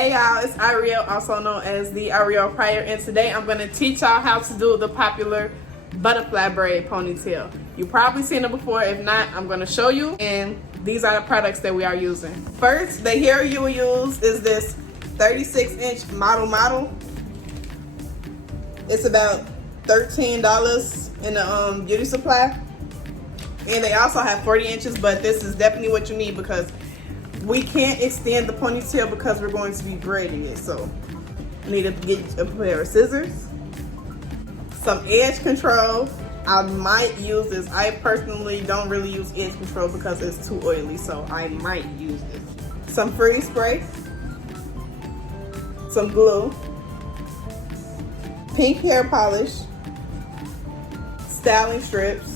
Hey y'all, it's Ariel, also known as TheArielPryor, and today I'm going to teach y'all how to do the popular butterfly braid ponytail. You've probably seen it before. If not, I'm going to show you, and these are the products that we are using. First, the hair you will use is this 36-inch model. It's about $13 in the beauty supply, and they also have 40 inches, but this is definitely what you need because we can't extend the ponytail because we're going to be braiding it. So I need to get a pair of scissors, some edge control. I might use this. I personally don't really use edge control because it's too oily, so I might use this. Some freeze spray, some glue, pink hair polish, styling strips,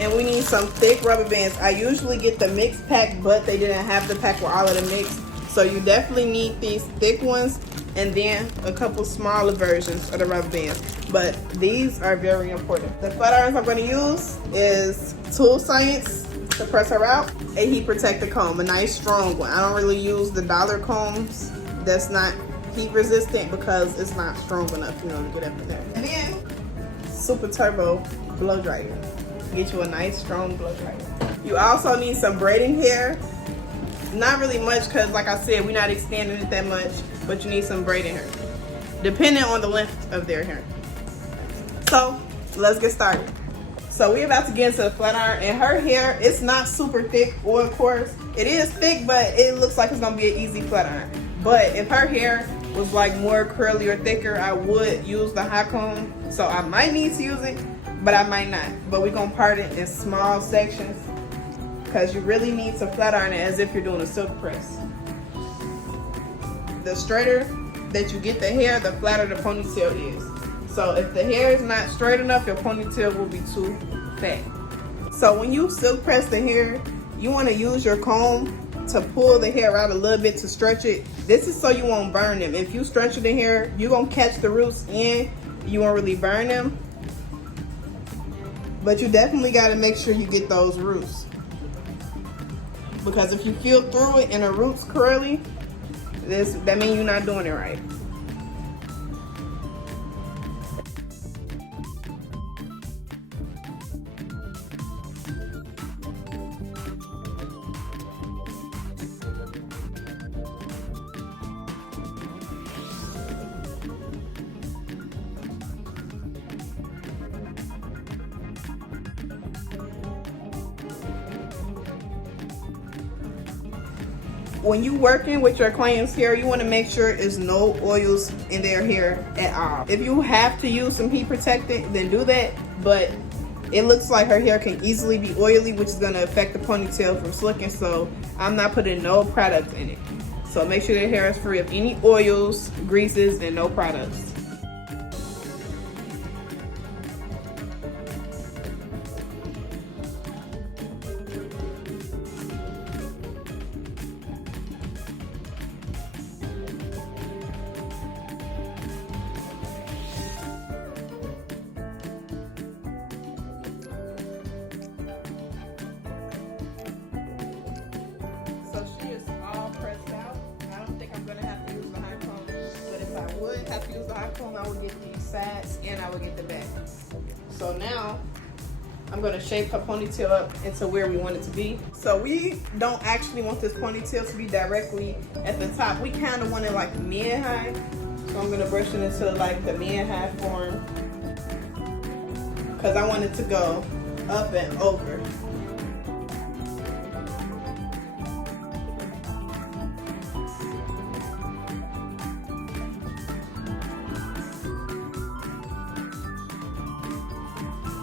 and we need some thick rubber bands. I usually get the mixed pack, but they didn't have the pack with all of the mix. So you definitely need these thick ones and then a couple smaller versions of the rubber bands. But these are very important. The flat irons I'm going to use is Tool Science to press her out. A heat protected comb, a nice strong one. I don't really use the dollar combs that's not heat resistant because it's not strong enough, you know, to get up in there. And then Super Turbo blow dryer. Get you a nice strong blow dryer. You also need some braiding hair. Not really much because like I said, we're not extending it that much, but you need some braiding hair depending on the length of their hair. So let's get started. So we're about to get into the flat iron, and her hair, it's not super thick or coarse. It is thick, but it looks like it's gonna be an easy flat iron. But if her hair was like more curly or thicker, I would use the hot comb. So I might need to use it, but I might not. But we're gonna part it in small sections because you really need to flat iron it as if you're doing a silk press. The straighter that you get the hair, the flatter the ponytail is. So if the hair is not straight enough, your ponytail will be too fat. So when you silk press the hair, you want to use your comb to pull the hair out a little bit to stretch it. This is so you won't burn them. If you stretch the hair, you're gonna catch the roots in, you won't really burn them. But you definitely got to make sure you get those roots, because if you feel through it and the roots curly, that means you're not doing it right. When you working with your client's hair, you want to make sure there's no oils in their hair at all. If you have to use some heat protectant, then do that. But it looks like her hair can easily be oily, which is going to affect the ponytail from slicking. So I'm not putting no product in it. So make sure the hair is free of any oils, greases, and no products. So she is all pressed out. I don't think I'm gonna have to use the hot comb, but if I would have to use the hot comb, I would get the sides and I would get the back. So now I'm gonna shape her ponytail up into where we want it to be. So we don't actually want this ponytail to be directly at the top. We kind of want it like mid-high. So I'm gonna brush it into like the mid-high form because I want it to go up and over.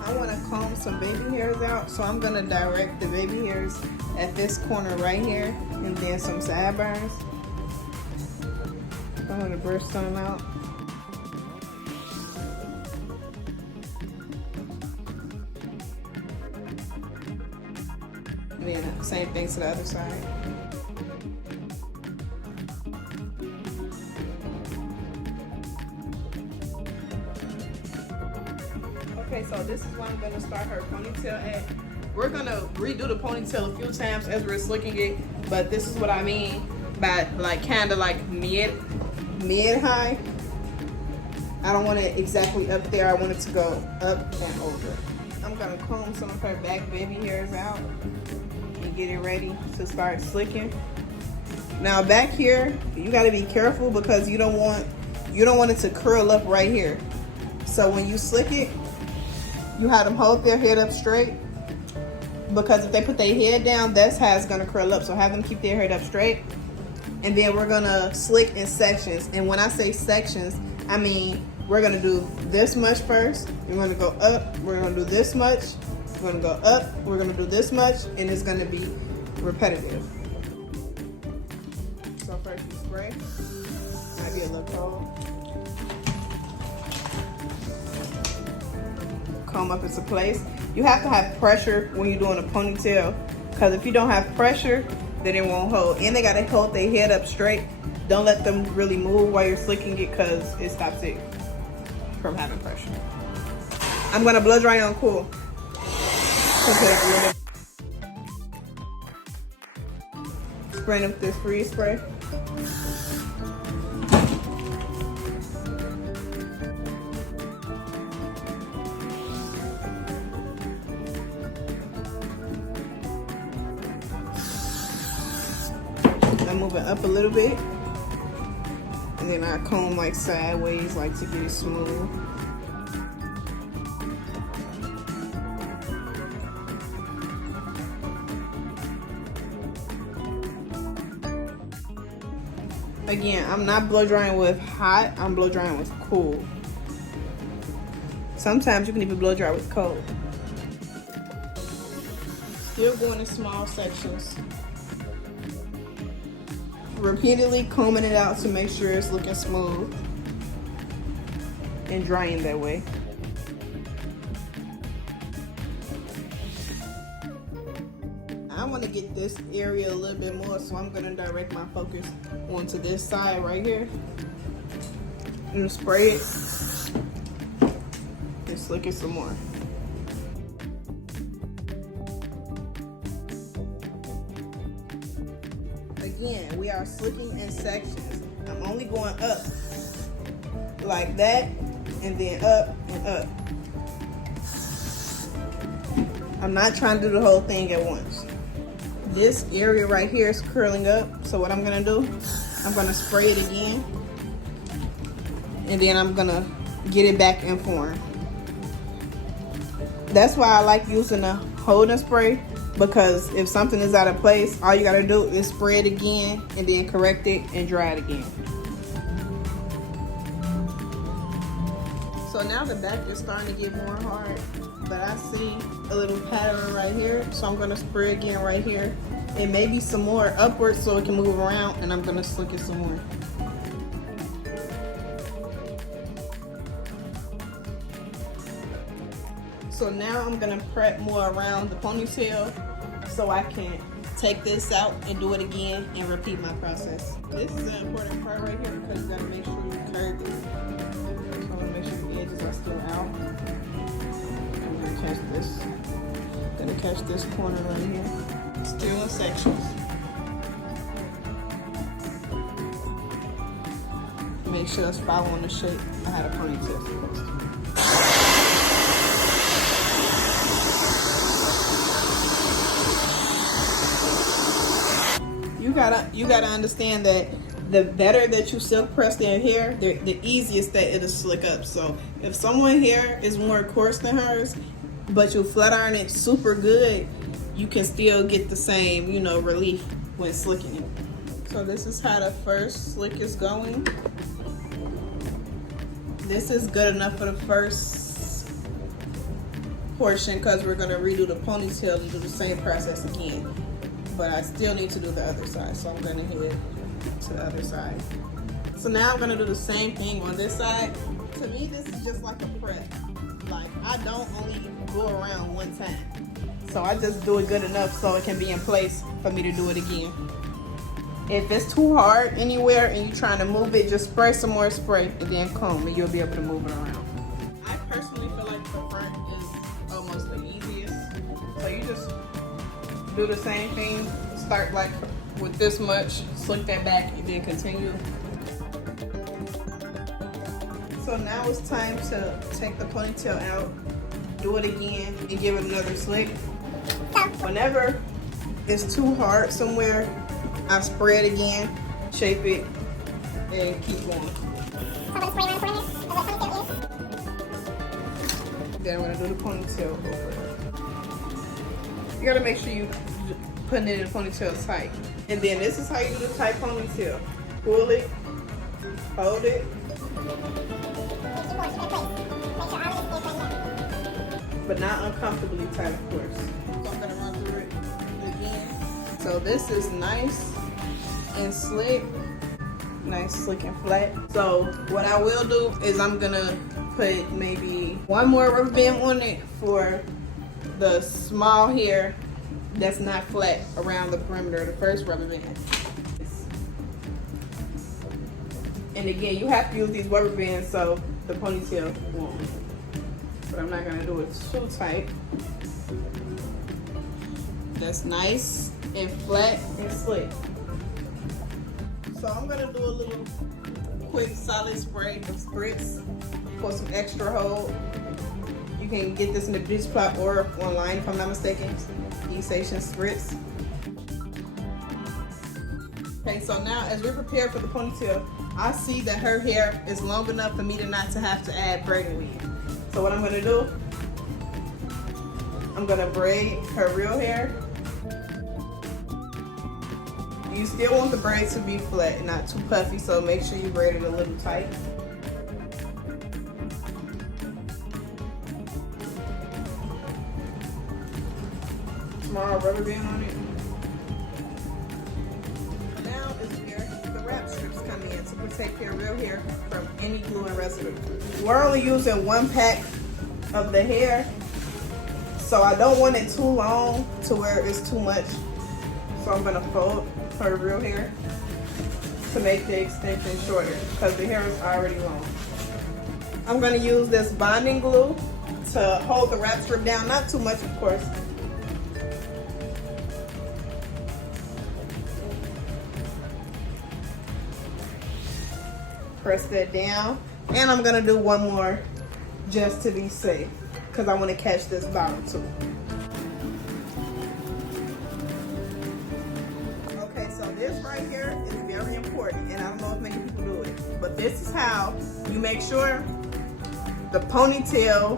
I want to comb some baby hairs out, so I'm going to direct the baby hairs at this corner right here, and then some sideburns. I'm going to brush some out. And then same thing to the other side. Okay, so this is where I'm gonna start her ponytail at. We're gonna redo the ponytail a few times as we're slicking it, but this is what I mean by like kind of like mid high. I don't want it exactly up there. I want it to go up and over. I'm gonna comb some of her back baby hairs out and get it ready to start slicking. Now back here, you gotta be careful because you don't want it to curl up right here. So when you slick it, you have them hold their head up straight, because if they put their head down, that's how it's gonna curl up. So have them keep their head up straight. And then we're gonna slick in sections. And when I say sections, I mean we're gonna do this much first. We're gonna go up, we're gonna do this much, we're gonna go up, we're gonna do this much, and it's gonna be repetitive. So first you spray. Might be a little cold. Comb up into place. You have to have pressure when you're doing a ponytail, because if you don't have pressure, then it won't hold. And they gotta hold their head up straight. Don't let them really move while you're slicking it, because it stops it from having pressure. I'm gonna blow dry on cool. Spraying up this freeze spray. I'm moving up a little bit, and then I comb like sideways, like to get it smooth. Again, I'm not blow drying with hot, I'm blow drying with cool. Sometimes you can even blow dry with cold. Still going in small sections. Repeatedly combing it out to make sure it's looking smooth and drying that way. I want to get this area a little bit more, so I'm going to direct my focus onto this side right here. I'm going to spray it and slick it some more. Again, we are slicking in sections. I'm only going up like that, and then up and up. I'm not trying to do the whole thing at once. This area right here is curling up, so what I'm gonna do, I'm gonna spray it again, and then I'm gonna get it back in form. That's why I like using a holding spray, because if something is out of place, all you gotta do is spray it again and then correct it and dry it again. So now the back is starting to get more hard, but I see a little pattern right here, so I'm gonna spray again right here, and maybe some more upwards so it can move around, and I'm gonna slick it some more. So now I'm gonna prep more around the ponytail so I can take this out and do it again and repeat my process. This is an important part right here, because you gotta make sure you curve it. So I wanna make sure the edges are still out. I'm gonna catch this. Gonna catch this corner right here. Still in sections. Make sure it's following the shape I had a ponytail supposed to. You gotta understand that the better that you silk press their hair, the easiest that it'll slick up. So if someone's hair is more coarse than hers, but you flat iron it super good, you can still get the same, you know, relief when slicking it. So this is how the first slick is going. This is good enough for the first portion, because we're gonna redo the ponytail and do the same process again. But I still need to do the other side, so I'm gonna head to the other side. So now I'm gonna do the same thing on this side. To me, this is just like a prep. Like, I don't only go around one time. So I just do it good enough so it can be in place for me to do it again. If it's too hard anywhere and you're trying to move it, just spray some more spray and then comb, and you'll be able to move it around. I personally feel like the front is almost the easiest. So you just do the same thing, start like with this much, slick that back, and then continue. So now it's time to take the ponytail out, do it again, and give it another slick. Whenever it's too hard somewhere, I spray it again, shape it, and keep going. Then I'm gonna do the ponytail over. You gotta make sure you putting it in the ponytail tight. And then this is how you do the tight ponytail. Pull it, hold it. But not uncomfortably tight, of course. So I'm gonna run through it again. So this is nice and slick. Nice, slick, and flat. So what I will do is I'm gonna put maybe one more rubber band on it for the small hair that's not flat around the perimeter of the first rubber band. And again, you have to use these rubber bands so the ponytail won't. But I'm not gonna do it too tight. That's nice and flat and slick. So I'm gonna do a little quick solid spray of spritz for some extra hold. You can get this in the beauty supply or online if I'm not mistaken. Station spritz. Okay, so now as we prepare for the ponytail, I see that her hair is long enough for me to not to have to add braiding weave. So what I'm gonna do, I'm gonna braid her real hair. You still want the braid to be flat and not too puffy, so make sure you braid it a little tight. Small rubber band on it. Now is where the wrap strips come in to protect your real hair from any glue and residue. We're only using 1 pack of the hair, so I don't want it too long to where it's too much. So I'm gonna fold her real hair to make the extension shorter because the hair is already long. I'm gonna use this bonding glue to hold the wrap strip down, not too much of course. Press that down, and I'm gonna do one more just to be safe because I want to catch this bottom too. Okay, so this right here is very important, and I don't know if many people do it, but this is how you make sure the ponytail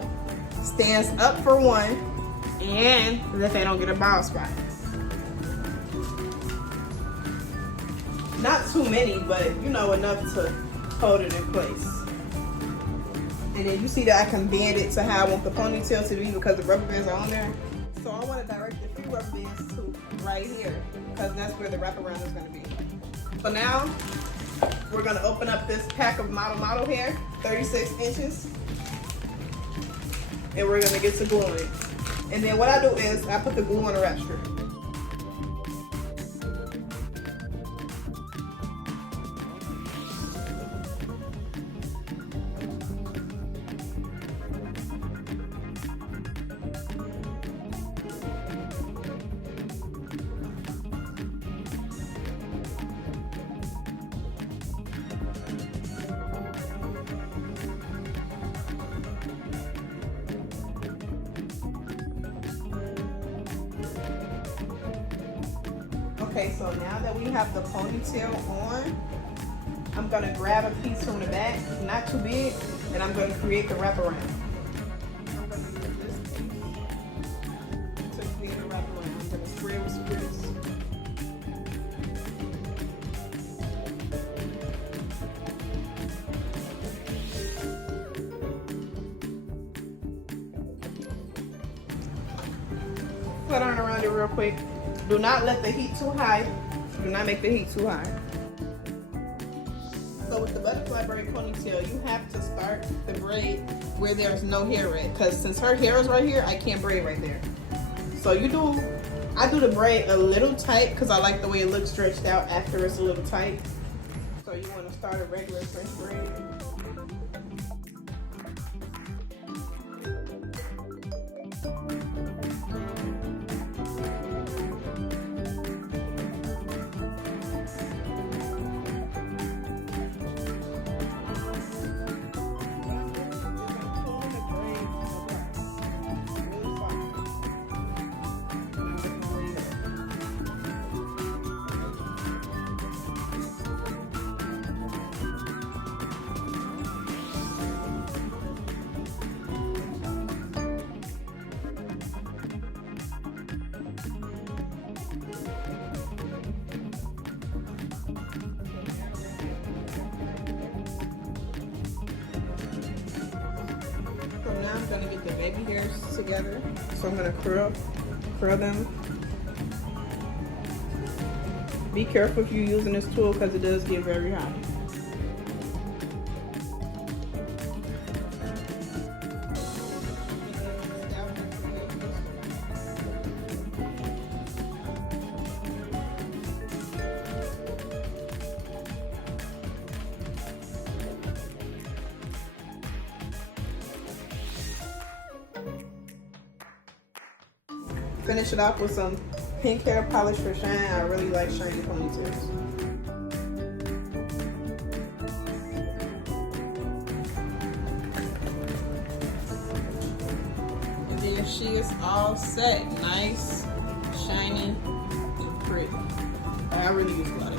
stands up for one, and that they don't get a bald spot. Not too many, but you know, enough to hold it in place. And then you see that I can bend it to how I want the ponytail to be because the rubber bands are on there. So I want to direct the 3 rubber bands to right here because that's where the wraparound is going to be. So now we're going to open up this pack of model hair, 36 inches. And we're going to get to gluing it. And then what I do is I put the glue on the wrap strip. Okay, so now that we have the ponytail on, I'm gonna grab a piece from the back, not too big, and I'm gonna create the wraparound. I'm gonna use this piece to create a wraparound. I'm gonna spray it with spritz. Put on around it real quick. Do not let the heat too high. Do not make the heat too high. So with the butterfly braid ponytail, you have to start the braid where there's no hair at. Because since her hair is right here, I can't braid right there. So I do the braid a little tight because I like the way it looks stretched out after it's a little tight. So you want to start a regular French braid. hairs together. So I'm gonna curl them. Be careful if you're using this tool because it does get very hot. Finish it off with some pink hair polish for shine. I really like shiny ponytails. And then she is all set. Nice, shiny, and pretty. I really use blush.